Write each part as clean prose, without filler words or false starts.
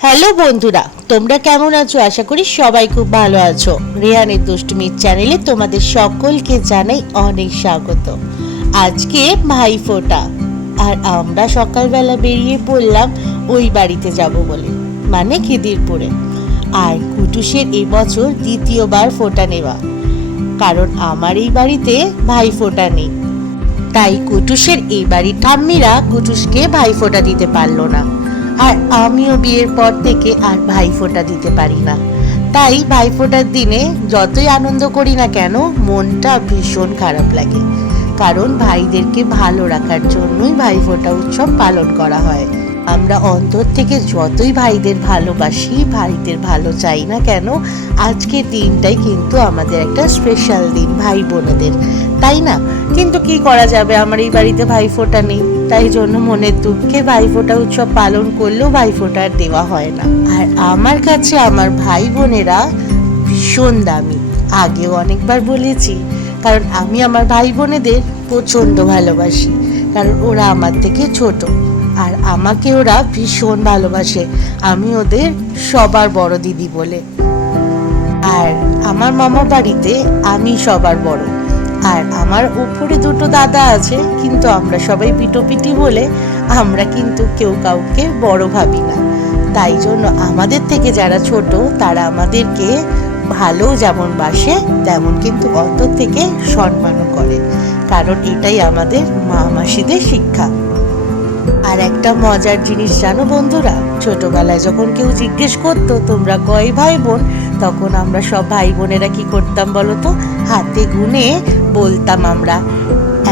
Hello বন্ধুরা, তোমরা কেমন আছো? আশা করি সবাই খুব ভালো আছো। রেহানের দুষ্টুমির চ্যানেলে তোমাদের সকলকে জানাই অনেক স্বাগত। আজকে ভাইফোঁটা, আর আমরা সকালবেলা বেরিয়ে পড়লাম ওই বাড়িতে যাব বলে, মানে খিদিরপুরে। আর কুটুসের এবছর দ্বিতীয়বার ফোঁটা নেওয়া, কারণ আমার এই বাড়িতে ভাইফোঁটা নেই। তাই কুটুসের এই বাড়ির ঠাম্মিরা কুটুসকে ভাইফোঁটা দিতে পারলো না, আর আমিও বিয়ের পর থেকে আর ভাইফোঁটা দিতে পারি না। তাই ভাইফোঁটার দিনে যতই আনন্দ করি না কেন, মনটা ভীষণ খারাপ লাগে, কারণ ভাইদেরকে ভালো রাখার জন্যই ভাইফোঁটা উৎসব পালন করা হয়। আমরা অন্তর থেকে যতই ভাইদের ভালোবাসি, ভাইদের ভালো চাই না কেন, আজকের দিনটাই কিন্তু আমাদের একটা স্পেশাল দিন ভাই বোনেদের, তাই না? কিন্তু কি করা যাবে, আমার এই বাড়িতে ভাইফোঁটা নেই, তাই জন্য মনের দুঃখে ভাইফোঁটা উৎসব পালন করলেও ভাইফোঁটা আর দেওয়া হয় না। আর আমার কাছে আমার ভাই বোনেরা ভীষণ দামি, আগেও অনেকবার বলেছি, কারণ আমি আমার ভাই বোনেদের প্রচণ্ড ভালোবাসি, কারণ ওরা আমার থেকে ছোট, আর আমাকে ওরা ভীষণ ভালোবাসে। আমি ওদের সবার বড় দিদি বলে। আর আমার মামা বাড়িতে আমি সবার বড়, আর আমার উপরে দুটো দাদা আছে, কিন্তু আমরা সবাই পিটোপিটি বলে আমরা কিন্তু কেউ কাউকে বড় ভাবি না। তাই জন্য আমাদের থেকে যারা ছোট তারা আমাদেরকে ভালো যেমন বাসে, তেমন কিন্তু অন্তর থেকে সম্মানও করে, কারণ এটাই আমাদের মা মাসিদের শিক্ষা। আর একটা মজার জিনিস জানো বন্ধুরা, ছোটবেলায় যখন কেউ জিজ্ঞেস করতো তোমরা কয় ভাই বোন, তখন আমরা সব ভাই বোনেরা কি করতাম বলো তো? হাতে গুনে বলতাম আমরা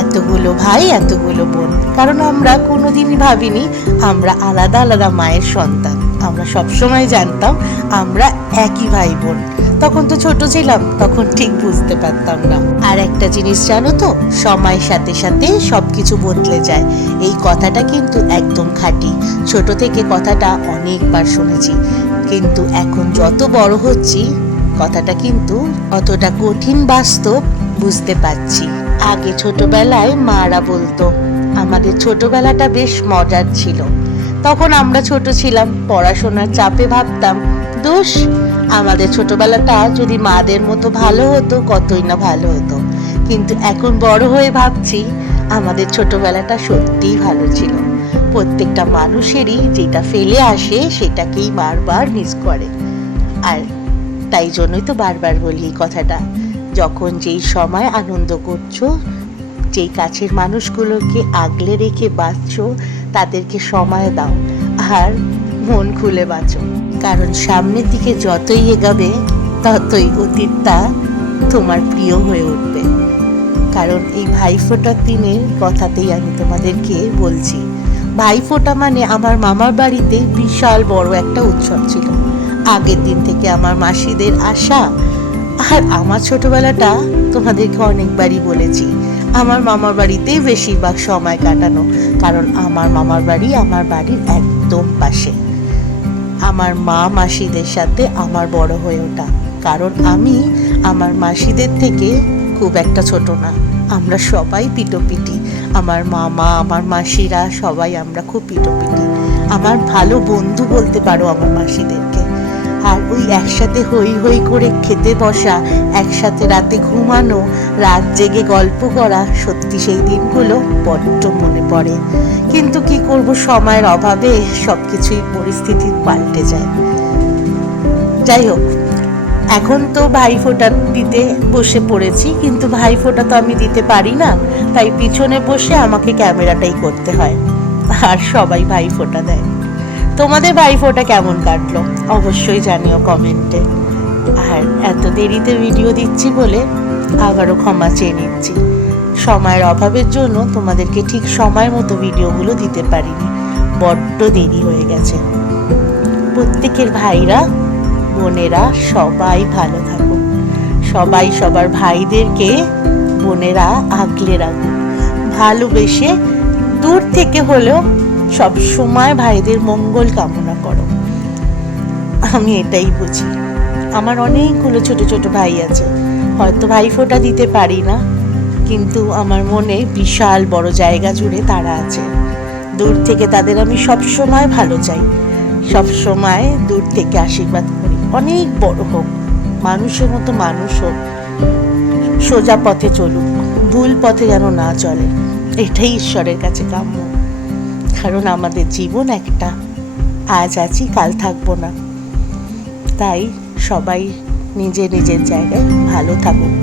এতগুলো ভাই এতগুলো বোন, কারণ আমরা কোনোদিনই ভাবিনি আমরা আলাদা আলাদা মায়ের সন্তান। আমরা সবসময় জানতাম আমরা একই ভাই বোন। তখন তো ছোট ছিলাম, তখন ঠিক বুঝতে পারতাম না। আর একটা জিনিস জানো তো, সময়ের সাথে সাথে সবকিছু বদলে যায়, এই কথাটা কিন্তু একদম খাঁটি। ছোট থেকে কথাটা অনেকবার শুনেছি, কিন্তু এখন যত বড় হচ্ছি কথাটা কিন্তু অতটা কঠিন বাস্তব বুঝতে পারছি। আগে ছোটবেলায় মারা বলতো আমাদের ছোটবেলাটা বেশ মজার ছিল। তখন আমরা ছোট ছিলাম, পড়াশোনার চাপে ভাবতাম দোষ, আমাদের ছোটবেলাটা যদি মাদের মতো ভালো হতো কতই না ভালো হতো। কিন্তু এখন বড় হয়ে ভাবছি আমাদের ছোটবেলাটা সত্যিই ভালো ছিল। প্রত্যেকটা মানুষেরই যেটা ফেলে আসে সেটাকেই বারবার মিস করে। আর তাই জন্যই তো বারবার বলি এই কথাটা, যখন যেই সময় আনন্দ করছো, যেই কাছের মানুষগুলোকে আগলে রেখে বাঁচছো, তাদেরকে সময় দাও আর মন খুলে বাঁচো, কারণ সামনের দিকে যতই এগাবে ততই অতীতটা তোমার প্রিয় হয়ে উঠবে। কারণ এই ভাইফোঁটার দিনের কথাতেই আমি তোমাদেরকে বলছি, ভাইফোঁটা মানে আমার মামার বাড়িতে বিশাল বড় একটা উৎসব ছিল। আগের দিন থেকে আমার মাসিদের আসা, আর আমার ছোটবেলাটা তোমাদেরকে অনেকবারই বলেছি আমার মামার বাড়িতেই বেশিরভাগ সময় কাটানো, কারণ আমার মামার বাড়ি আমার বাড়ির একদম পাশে। আমার মা মাসিদের সাথে আমার বড় হয়ে ওঠা, কারণ আমি আমার মাসিদের থেকে খুব একটা ছোট না, আমরা সবাই পিটোপিটি। আমার মামা আমার মাসিরা সবাই আমরা খুব পিটোপিটি। আমার ভালো বন্ধু বলতে পারো আমার মাসিদেরকে। আর ওই একসাথে হই হই করে খেতে বসা, একসাথে রাতে ঘুমানো, রাত জেগে গল্প করা, সত্যি সেই দিনগুলো বড্ড মনে পড়ে। কিন্তু কি করব, সময়ের অভাবে সবকিছুই পরিস্থিতি পাল্টে যায়। যাই হোক, এখন তো ভাইফোঁটা দিতে বসে পড়েছি, কিন্তু ভাইফোঁটা তো আমি দিতে পারি না, তাই পিছনে বসে আমাকে ক্যামেরাটাই করতে হয়, আর সবাই ভাইফোঁটা দেয়। তোমাদের ভাইফোঁটা কেমন কাটলো অবশ্যই জানিও কমেন্টে। আর এত দেরিতে ভিডিও দিচ্ছি বলে আবারও ক্ষমা চেয়ে নিচ্ছি, সময়ের অভাবের জন্য তোমাদেরকে ঠিক সময় মতো ভিডিওগুলো দিতে পারিনি, বড্ড দেরি হয়ে গেছে। প্রত্যেকের ভাইরা বোনেরা সবাই ভালো থাকুক, সবাই সবার ভাইদেরকে বোনেরা আগলে রাখুক, ভালোবেসে দূর থেকে হলেও সব সময় ভাইদের মঙ্গল কামনা করো। আমি এটাই বুঝি। আমার অনেকগুলো ছোট ছোট ভাই আছে, হয়তো ভাইফোঁটা দিতে পারি না, কিন্তু আমার মনে বিশাল বড় জায়গা জুড়ে তারা আছে। দূর থেকে তাদের আমি সব সময় ভালো চাই, সব সময় দূর থেকে আশীর্বাদ করি, অনেক বড় হোক, মানুষের মতো মানুষ হোক, সোজা পথে চলুক, ভুল পথে যেন না চলে, এটাই ঈশ্বরের কাছে কাম্য। কারণ আমাদের জীবন একটা, আজ আছি কাল থাকবো না। তাই সবাই নিজের নিজের জায়গায় ভালো থাকুক।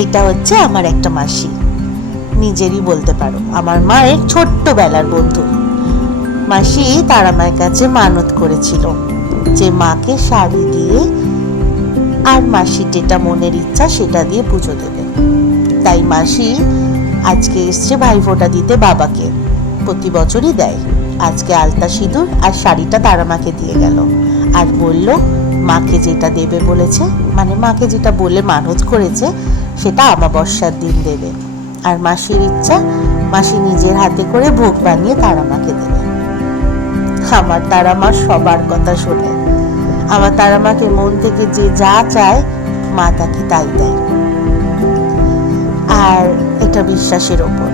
এইটা হচ্ছে আমার একটা মাসি, নিজেরই বলতে পারো, আমার মায়ের ছোট্টবেলার বন্ধু। মাসি তারা মায়ের কাছে মানত করেছিল যে মাকে শাড়ি দিয়ে আর মাসির যেটা মনের ইচ্ছা সেটা দিয়ে পুজো দেবে। তাই মাসি আজকে এসছে ভাইফোঁটা দিতে বাবাকে, প্রতি বছরই দেয়। আজকে আলতা সিঁদুর আর শাড়িটা তারা মাকে দিয়ে গেল, আর বলল মাকে যেটা দেবে বলেছে, মানে মাকে যেটা বলে মানত করেছে সেটা অমাবস্যার দিন দেবে। আর মাসির ইচ্ছা, মাসি নিজের হাতে করে ভোগ বানিয়ে তারা মাকে দেবে। আমার তারা মা সবার কথা শোনে, আমার তারা মাকে মন থেকে যে যা চায় মা তাকে তাই দেয়, আর এটা বিশ্বাসের ওপর।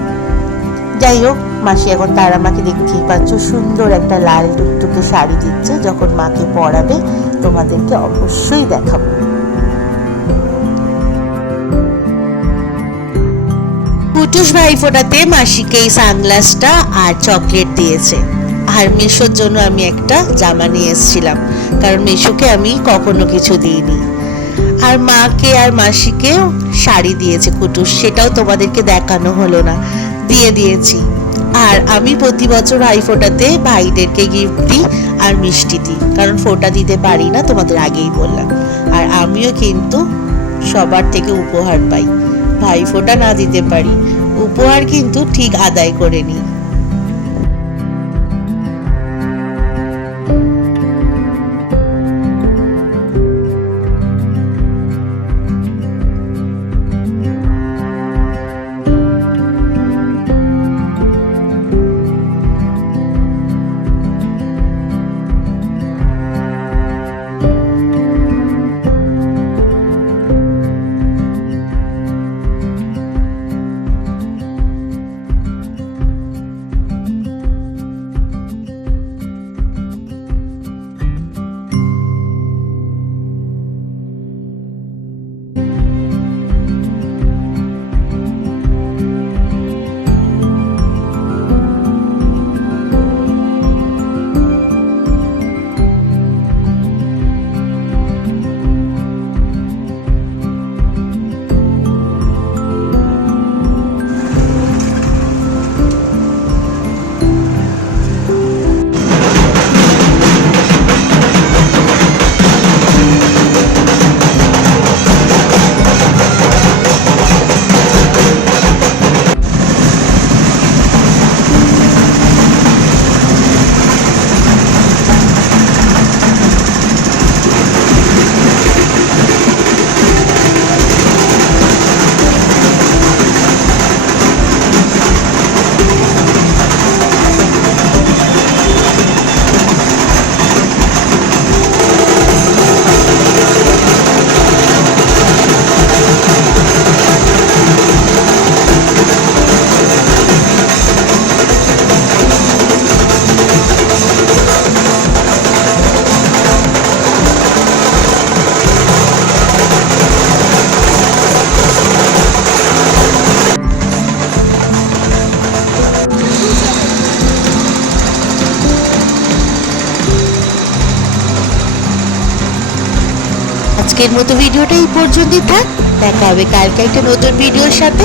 যাই হোক, মাসি এখন তারা মাকে দেখতেই পাচ্ছ সুন্দর একটা লাল টুকটুকে শাড়ি দিচ্ছে, যখন মাকে পরাবে তোমাদেরকে অবশ্যই দেখাবো। কুটুস ভাইফোঁটাতে মাসিকে এই সানগ্লাসটা আর চকলেট দিয়েছে, আর মেশোর জন্য আমি একটা জামা নিয়ে এসেছিলাম, কারণ মেশোকে আমি কখনো কিছু দিইনি। আর মাকে আর মাসিকে শাড়ি দিয়েছে কুটুস, সেটাও তোমাদেরকে দেখানো হলো না, দিয়ে দিয়েছি। আর আমি প্রতি বছর ভাইফোঁটাতে ভাইদেরকে গিফট দিই আর মিষ্টি দিই, কারণ ফোঁটা দিতে পারি না, তোমাদের আগেই বললাম। আর আমিও কিন্তু সবার থেকে উপহার পাই, ভাইফোঁটা না দিতে পারি, উপহার কিন্তু ঠিক আদায় করে নিই। আজকের মতো ভিডিওটা এই পর্যন্তই থাক। দেখা হবে কালকে একটা নতুন ভিডিওর সাথে।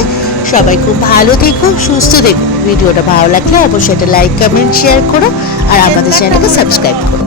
সবাই খুব ভালো থেকো, সুস্থ থেকো। ভিডিওটা ভালো লাগলে অবশ্যই একটা লাইক, কমেন্ট, শেয়ার করো আর আমাদের চ্যানেলকে সাবস্ক্রাইব করো।